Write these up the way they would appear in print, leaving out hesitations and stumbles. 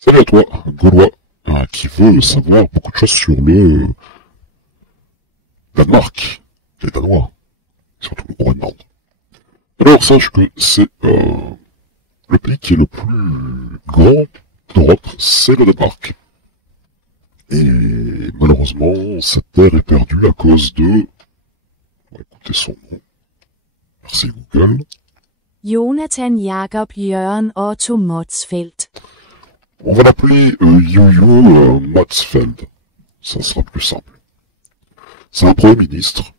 Salut à toi, Gaulois, qui veut savoir beaucoup de choses sur le Danemark, les Danois, surtout le Groenland. Alors sache que c'est le pays qui est le plus grand d'Europe, c'est le Danemark. Et malheureusement, cette terre est perdue à cause de... On va écouter son nom. Merci Google. Jonathan Jakob Jørgen Otto Motzfeldt. On va l'appeler Juju Motzfeldt. Ça sera plus simple. C'est un premier ministre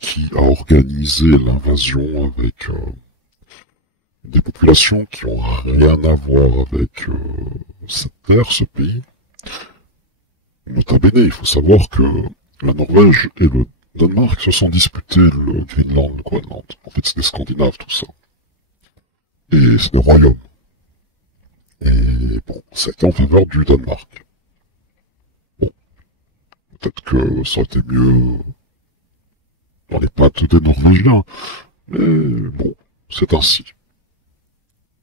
qui a organisé l'invasion avec des populations qui ont rien à voir avec cette terre, ce pays. Nota bene, il faut savoir que la Norvège et le Danemark se sont disputés le Greenland, le Groenland. En fait, c'est des Scandinaves, tout ça. Et c'est des royaumes. Et bon, c'était en faveur du Danemark. Bon, peut-être que ça aurait été mieux dans les pattes des Norvégiens, mais bon, c'est ainsi.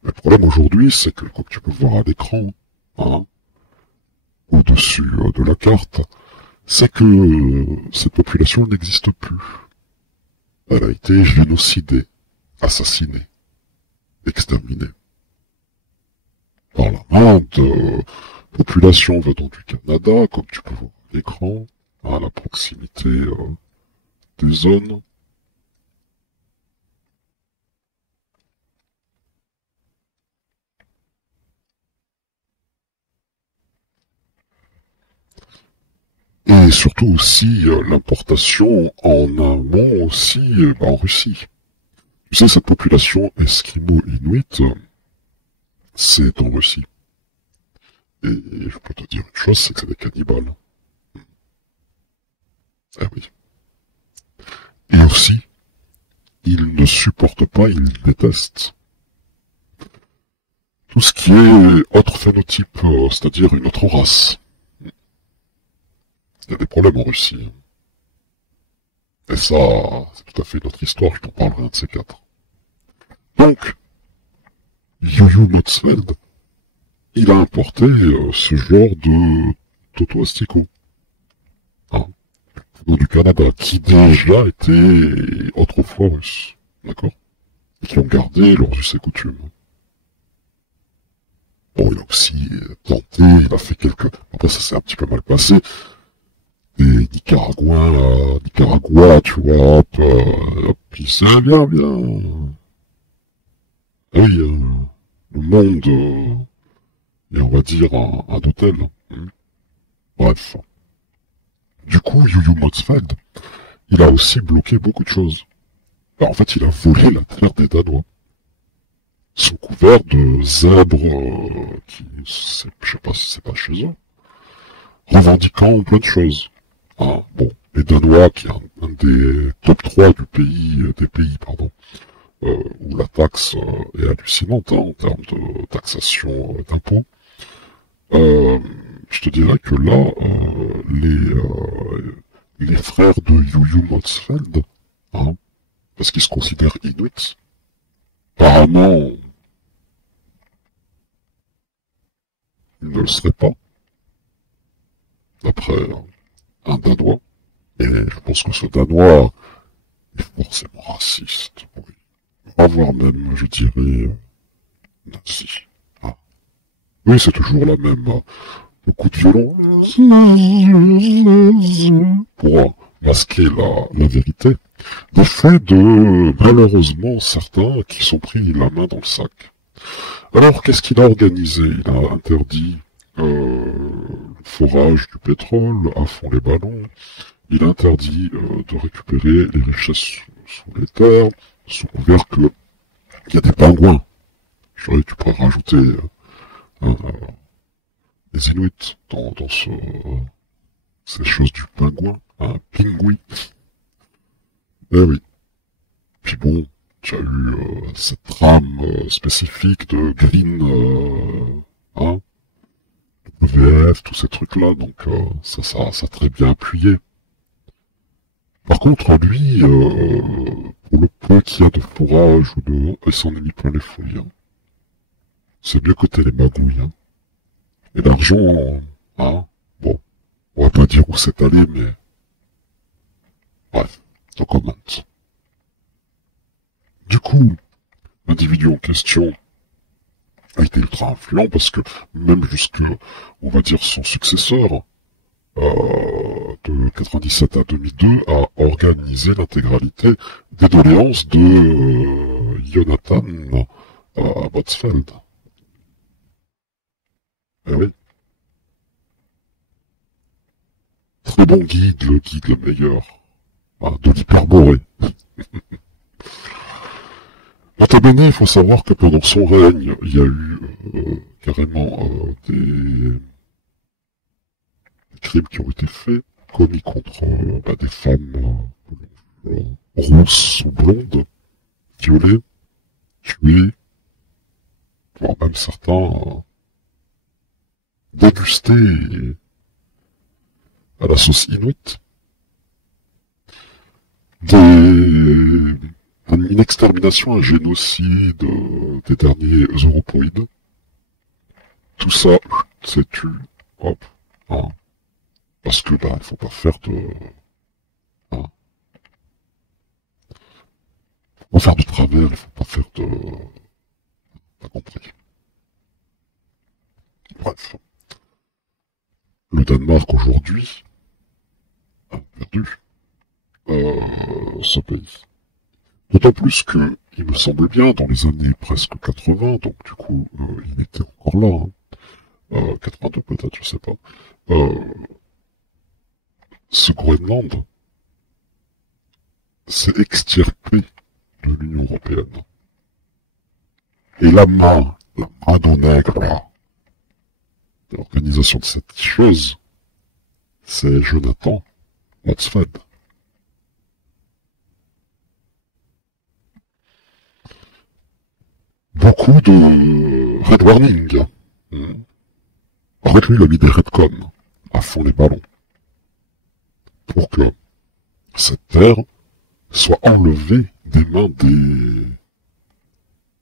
Le problème aujourd'hui, c'est que, comme tu peux voir à l'écran, hein, au-dessus de la carte, c'est que cette population n'existe plus. Elle a été génocidée, assassinée, exterminée. Par la main de populations venant du Canada, comme tu peux voir à l'écran, à la proximité des zones. Et surtout aussi l'importation en amont aussi en Russie. Tu sais, cette population Esquimau-Inuit, c'est en Russie. Et je peux te dire une chose, c'est que c'est des cannibales. Ah oui. Et aussi, ils ne supportent pas, ils détestent tout ce qui est autre phénotype, c'est-à-dire une autre race. Il y a des problèmes en Russie. Et ça, c'est tout à fait notre histoire, je t'en parlerai un de ces quatre. Donc, Juju Motzfeldt, il a importé ce genre de Toto Astico. Hein, venant du Canada, qui déjà était autrefois russe. D'accord? Et qui ont gardé leurs us et coutumes. Bon, il a aussi tenté, il a fait quelques... Après, ça s'est un petit peu mal passé. Des Nicaraguayens, là, Nicaragua, tu vois, hop, puis c'est bien. Ah oui, le monde, et on va dire un hôtel. Bref. Du coup, Juju Motzfeldt, il a aussi bloqué beaucoup de choses. Alors, en fait, il a volé la terre des Danois. Sous couvert de zèbres qui, je sais pas si c'est pas chez eux, revendiquant plein de choses. Ah, bon, les Danois, qui est un des top 3 des pays, où la taxe est hallucinante en termes de taxation d'impôts. Je te dirais que là, les frères de Juju Motzfeldt, hein, parce qu'ils se considèrent Inuits, apparemment, ils ne le seraient pas, d'après un Danois. Et je pense que ce Danois est forcément raciste, oui. Voire même, je dirais, nazi. Ah. Oui, c'est toujours la même. Beaucoup de violence pour masquer la vérité. Le fait de, malheureusement, certains qui sont pris la main dans le sac. Alors, qu'est-ce qu'il a organisé? Il a interdit le forage du pétrole à fond les ballons. Il a interdit de récupérer les richesses sous les terres, sous couvert que il y a des pingouins. Je dirais que tu pourrais rajouter les Inuits dans ces choses du pingouin, un pingouin. Eh oui. Puis bon, tu as eu cette trame spécifique de Green, WF, tous ces trucs-là, donc ça a très bien appuyé. Par contre, lui, pour le peu qu'il y a de fourrage ou de... il s'en est mis plein les fouilles. Hein. C'est mieux côté les magouilles. Hein. Et l'argent, hein, bon, on va pas dire où c'est allé, mais bref, on commente. Du coup, l'individu en question a été ultra influent parce que même jusque, on va dire, son successeur, de 97 à 2002, a organisé l'intégralité des doléances de Jonathan Botsfeld. Eh oui. Très bon guide, le guide le meilleur. Ah, de l'hyperborée. Nota bene, il faut savoir que pendant son règne, il y a eu carrément des crimes qui ont été faits, commis contre des femmes rousses ou blondes, violées, tuées, voire même certains dégustés à la sauce inuit. Une extermination, un génocide des derniers européens. Tout ça, c'est tu, hop, hein. Parce que, il faut pas faire de, hein. Faut pas faire de travers, il faut pas faire de, t'as compris. Bref. Le Danemark aujourd'hui a perdu, ce pays. D'autant plus que, il me semble bien, dans les années presque 80, donc du coup, il était encore là, hein, 82 peut-être, je sais pas, ce Groenland s'est extirpé de l'Union Européenne. Et la main d'un nègre, de l'organisation de cette chose, c'est Jonathan Motzfeld. Beaucoup de red warning. En fait, lui, il a mis des redcon à fond les ballons pour que cette terre soit enlevée des mains des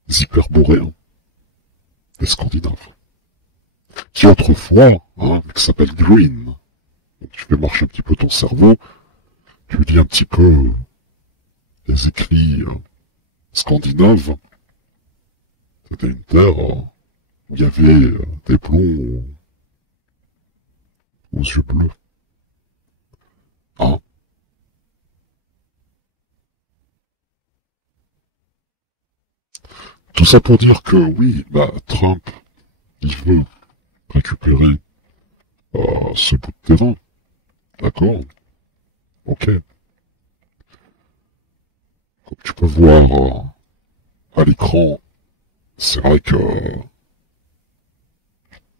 hyperboréens, des Scandinaves, qui autrefois, qui s'appelle Green. Donc, tu fais marcher un petit peu ton cerveau, tu lis un petit peu les écrits scandinaves. C'était une terre où il y avait des blonds aux yeux bleus. Hein? Tout ça pour dire que oui, Trump, il veut récupérer ce bout de terrain. D'accord? Ok. Comme tu peux voir à l'écran, c'est vrai que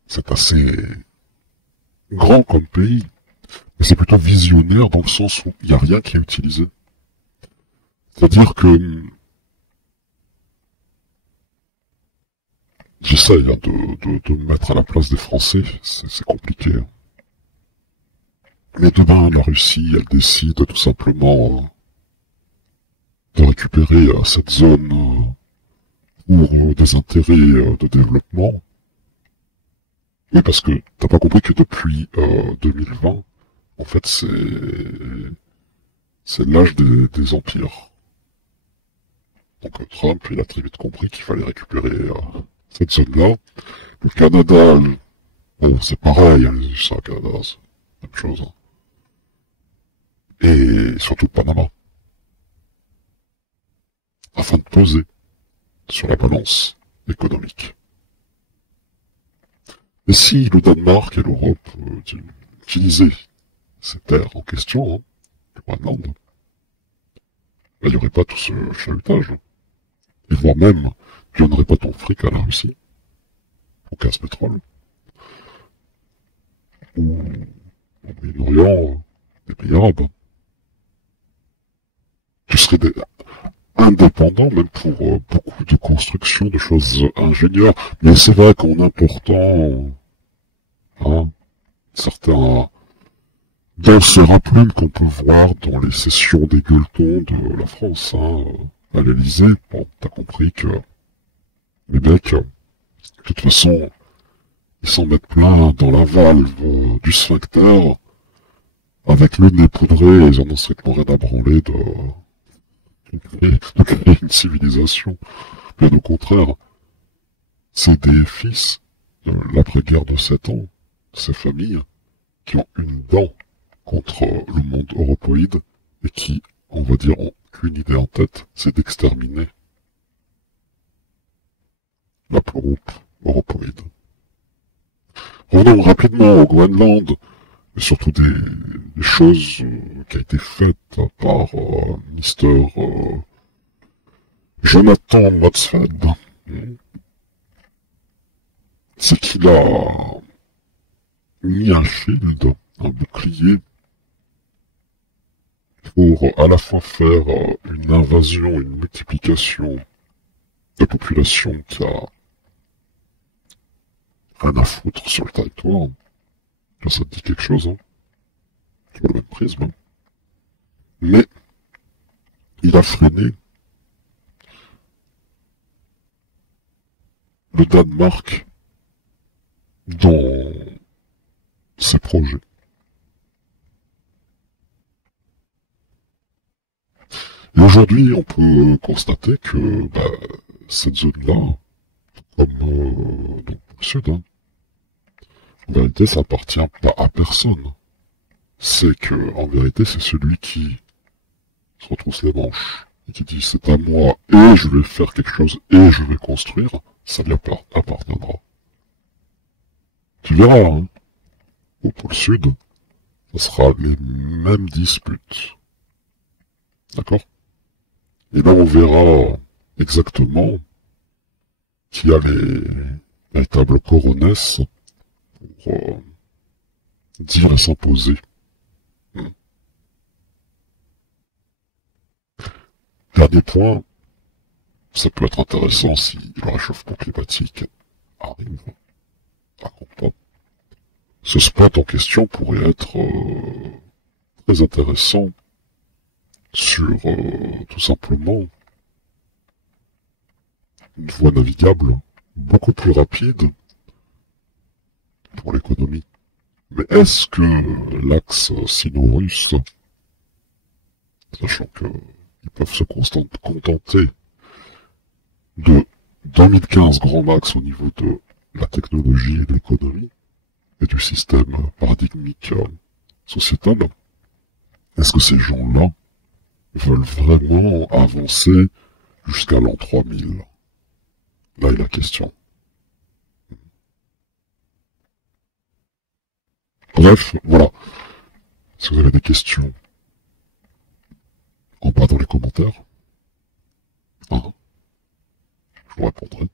c'est assez grand comme pays, mais c'est plutôt visionnaire dans le sens où il n'y a rien qui est utilisé. C'est-à-dire que j'essaye de me mettre à la place des Français, c'est compliqué. Mais demain, la Russie, elle décide tout simplement de récupérer cette zone pour des intérêts de développement. Oui, parce que t'as pas compris que depuis 2020, en fait, c'est l'âge des empires. Donc Trump, il a très vite compris qu'il fallait récupérer cette zone-là. Le Canada, bon, c'est pareil, hein, c'est un Canada, c'est la même chose. Hein. Et surtout le Panama. Afin de peser sur la balance économique. Et si le Danemark et l'Europe utilisaient ces terres en question, hein, le Groenland, il n'y aurait pas tout ce chahutage. Et voire même, tu donnerais pas ton fric à la Russie, au gaz-pétrole, ou au Moyen-Orient, des pays arabes. Tu serais indépendant, même pour beaucoup de construction, de choses ingénieurs. Mais c'est vrai qu'en important, certains danseurs à plumes qu'on peut voir dans les sessions des gueuletons de la France, à l'Élysée, bon, t'as compris que les mecs, de toute façon, ils s'en mettent plein dans la valve du sphincter, avec le nez poudré, et ils en ont strictement rien à branler de créer une civilisation. Bien au contraire, c'est des fils de l'après-guerre de 7 ans, ces familles, qui ont une dent contre le monde europoïde, et qui, on va dire, ont qu'une idée en tête, c'est d'exterminer la groupe europoïde. Revenons rapidement au Groenland, et surtout des choses qui a été faites par Mr. Jonathan Motzfeldt. C'est qu'il a mis un shield, un bouclier, pour à la fois faire une invasion, une multiplication de la population qui a rien à foutre sur le territoire. Là, ça te dit quelque chose, hein, sur le même prisme. Hein. Mais il a freiné le Danemark dans ses projets. Et aujourd'hui, on peut constater que cette zone-là, comme donc le sud, hein, en vérité, ça appartient pas à personne. C'est que, en vérité, c'est celui qui se retrousse les manches et qui dit c'est à moi et je vais faire quelque chose et je vais construire, ça lui appartiendra. Tu verras, hein, au pôle sud, ça sera les mêmes disputes. D'accord? Et là, on verra exactement qui a les véritables coronesses pour dire et s'imposer. Dernier point, ça peut être intéressant si le réchauffement climatique arrive à grands pas. Ce spot en question pourrait être très intéressant sur tout simplement une voie navigable beaucoup plus rapide pour l'économie. Mais est-ce que l'axe sino-russe, sachant que ils peuvent se contenter de 2015 grand max au niveau de la technologie et de l'économie et du système paradigmique sociétal, est-ce que ces gens-là veulent vraiment avancer jusqu'à l'an 3000? Là est la question. Bref, voilà. Si vous avez des questions, en bas dans les commentaires, hein, je vous répondrai.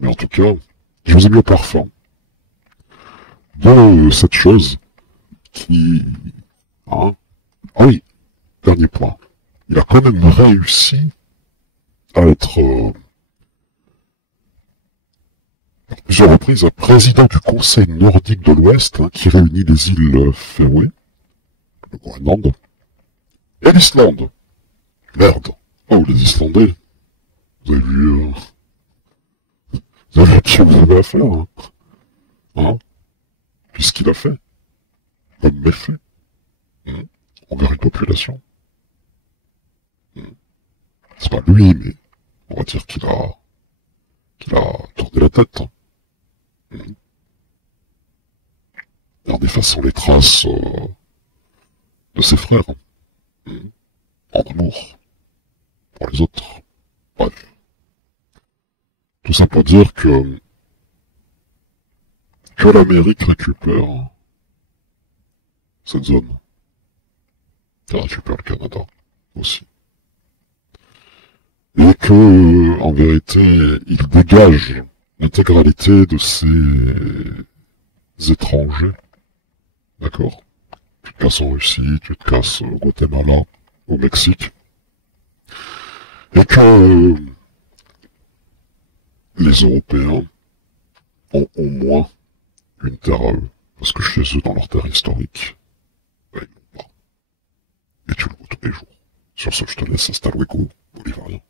Mais en tout cas, je vous ai mis au parfum de cette chose qui... Hein, ah oui, dernier point. Il a quand même réussi à être, à plusieurs reprises, président du Conseil nordique de l'Ouest, hein, qui réunit les îles Féroé, le Groenland, et l'Islande. Merde. Oh, les Islandais. Vous avez vu, vous avez vu à qui vous avez affaire, hein, hein, puisqu'il a fait, comme méfait, envers une population. C'est pas lui, mais on va dire qu'il a tourné la tête. En effaçant les traces de ses frères. En amour. Pour les autres. Bref. Tout ça pour dire que l'Amérique récupère cette zone. Elle récupère le Canada aussi. Et que, en vérité, il dégage l'intégralité de ces étrangers. D'accord? Tu te casses en Russie, tu te casses au Guatemala, au Mexique. Et que les Européens ont au moins une terre à eux. Parce que chez eux, dans leur terre historique, ils n'ont pas. Et tu le vois tous les jours. Sur ce, je te laisse, hasta luego, Bolivarien.